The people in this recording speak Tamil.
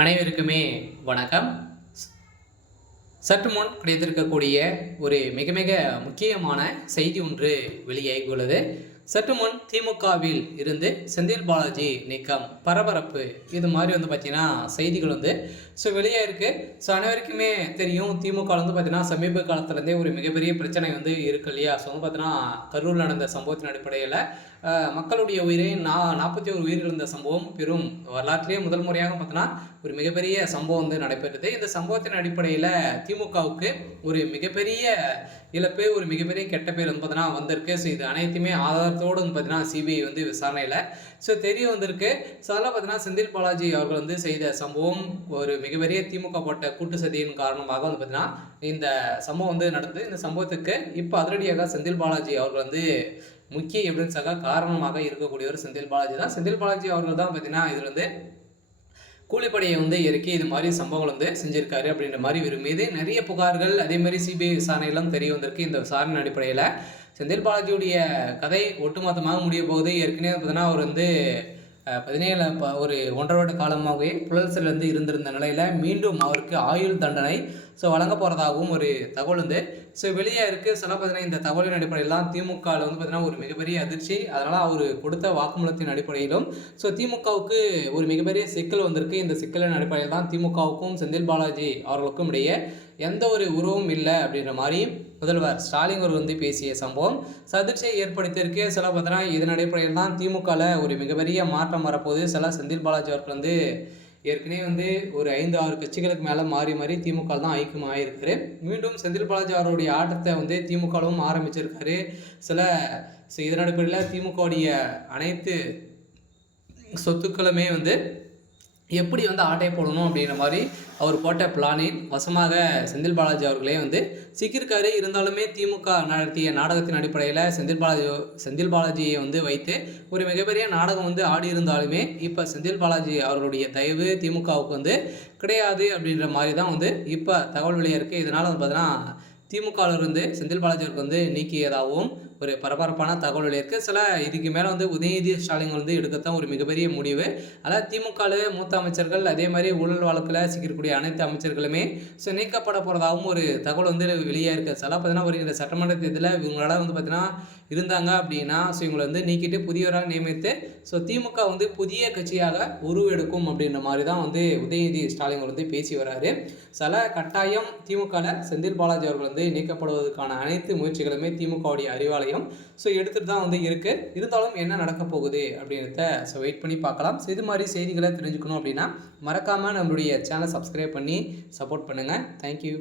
அனைவருக்குமே வணக்கம். சற்று முன் கிடைத்திருக்கக்கூடிய ஒரு மிக மிக முக்கியமான செய்தி ஒன்று வெளியாகியுள்ளது. சற்று முன் திமுகவில் இருந்து செந்தில் பாலாஜி நீக்கம், பரபரப்பு, இது மாதிரி பார்த்தீங்கன்னா செய்திகள் வெளியாயிருக்கு. அனைவருக்குமே தெரியும், திமுக பார்த்தீங்கன்னா சமீப காலத்துலேருந்தே ஒரு மிகப்பெரிய பிரச்சனை இருக்கு இல்லையா? பார்த்தீங்கன்னா கரூரில் நடந்த சம்பவத்தின் அடிப்படையில் மக்களுடைய உயிரை 41 உயிர் இழந்த சம்பவம் பெரும் வரலாற்றிலேயே முதல் முறையாக பார்த்தீங்கன்னா ஒரு மிகப்பெரிய சம்பவம் நடைபெறுது. இந்த சம்பவத்தின் அடிப்படையில் திமுகவுக்கு ஒரு மிகப்பெரிய இழப்பு, ஒரு மிகப்பெரிய கெட்ட பேர் பார்த்தீங்கன்னா வந்திருக்கு. இது அனைத்துமே ஆதாரத்தோடு பார்த்தீங்கன்னா சிபிஐ விசாரணையில் தெரிய வந்திருக்கு. அதெல்லாம் பார்த்தீங்கன்னா செந்தில் பாலாஜி அவர்கள் செய்த சம்பவம் ஒரு மிகப்பெரிய திமுக போட்ட கூட்டு சதியின் காரணமாக பார்த்தீங்கன்னா இந்த சம்பவம் நடந்தது. இந்த சம்பவத்துக்கு இப்போ அதிரடியாக செந்தில் பாலாஜி அவர்கள் முக்கிய எவிடன்ஸாக காரணமாக இருக்கக்கூடியவர் செந்தில் பாலாஜி தான். செந்தில் பாலாஜி அவர்கள் தான் பார்த்தீங்கன்னா இதில் கூலிப்படையை இறக்கி இது மாதிரி சம்பவங்கள் செஞ்சிருக்காரு அப்படின்ற மாதிரி இவர் மீது நிறைய புகார்கள், அதே மாதிரி சிபிஐ விசாரணையெல்லாம் தெரிய வந்திருக்கு. இந்த விசாரணை அடிப்படையில் செந்தில் பாலாஜியுடைய கதை ஒட்டுமொத்தமாக முடிய போகுது. ஏற்கனவே பார்த்தீங்கன்னா அவர் 17 ஒரு 1.5 வருட காலமாகவே புழல் சிறையில் இருந்திருந்த நிலையில் மீண்டும் அவருக்கு ஆயுள் தண்டனை வழங்க போகிறதாகவும் ஒரு தகவல் வெளியே இருக்குது. பார்த்தீங்கன்னா இந்த தகவலின் அடிப்படையில் திமுகவில் பார்த்தீங்கன்னா ஒரு மிகப்பெரிய அதிர்ச்சி. அதனால் அவர் கொடுத்த வாக்குமூலத்தின் அடிப்படையிலும் திமுகவுக்கு ஒரு மிகப்பெரிய சிக்கல் வந்திருக்கு. இந்த சிக்கலின் அடிப்படையில் தான் திமுகவுக்கும் செந்தில் பாலாஜி அவர்களுக்கும் இடையே எந்த ஒரு உறவும் இல்லை அப்படின்ற மாதிரி முதல்வர் ஸ்டாலின் அவர் பேசிய சம்பவம் அதிர்ச்சியை ஏற்படுத்தியிருக்கு. பார்த்தீங்கன்னா இதன் அடிப்படையில் தான் திமுகவில் ஒரு மிகப்பெரிய மாற்றம் வரப்போகுது. செந்தில் பாலாஜி அவர்கள் ஏற்கனவே ஒரு 5-6 கட்சிகளுக்கு மேலே மாறி திமுக தான் ஐக்கியம் ஆகியிருக்காரு. மீண்டும் செந்தில் பாலாஜி அவருடைய ஆட்டத்தை திமுகவும் ஆரம்பிச்சிருக்காரு. இதன் அடிப்படையில் திமுகவுடைய அனைத்து சொத்துக்களுமே எப்படி ஆட்டையை போடணும் அப்படின்ற மாதிரி அவர் போட்ட பிளானின் வசமாக செந்தில் பாலாஜி அவர்களே சிக்கியிருக்காரு. இருந்தாலுமே திமுக நடத்திய நாடகத்தின் அடிப்படையில் செந்தில் பாலாஜியை வைத்து ஒரு மிகப்பெரிய நாடகம் ஆடி இருந்தாலுமே இப்போ செந்தில் பாலாஜி அவர்களுடைய தயவு திமுகவுக்கு கிடையாது அப்படின்ற மாதிரி தான் இப்போ தகவல் வெளியே இருக்குது. இதனால் பார்த்தீங்கன்னா திமுகவிலிருந்து செந்தில் பாலாஜி அவருக்கு நீக்கியதாகவும் ஒரு பரபரப்பான தகவல் வெளியிருக்கு. இதுக்கு மேலே உதயநிதி ஸ்டாலின் எடுக்கத்தான் ஒரு மிகப்பெரிய முடிவு. அதாவது திமுகவில் மூத்த அமைச்சர்கள், அதே மாதிரி ஊழல் வழக்கில் சிக்கக்கூடிய அனைத்து அமைச்சர்களுமே நீக்கப்பட போகிறதாகவும் ஒரு தகவல் வெளியே இருக்குது. பார்த்தீங்கன்னா வருகிற சட்டமன்ற தேர்தலில் இவங்களால பார்த்தீங்கன்னா இருந்தாங்க அப்படின்னா இவங்களை நீக்கிட்டு புதியவராக நியமித்து திமுக புதிய கட்சியாக உருவெடுக்கும் அப்படின்ற மாதிரி தான் உதயநிதி ஸ்டாலின் அவர் பேசி வராரு. கட்டாயம் திமுகவில் செந்தில் பாலாஜி அவர்கள் நீக்கப்படுவதற்கான அனைத்து முயற்சிகளுமே திமுகவுடைய அறிவாலயம் எடுத்துட்டு தான் இருக்குது. இருந்தாலும் என்ன நடக்க போகுது அப்படின்றத வெயிட் பண்ணி பார்க்கலாம். இது மாதிரி செய்திகளை தெரிஞ்சுக்கணும் அப்படின்னா மறக்காமல் நம்மளுடைய சேனலை சப்ஸ்கிரைப் பண்ணி சப்போர்ட் பண்ணுங்கள். தேங்க்யூ.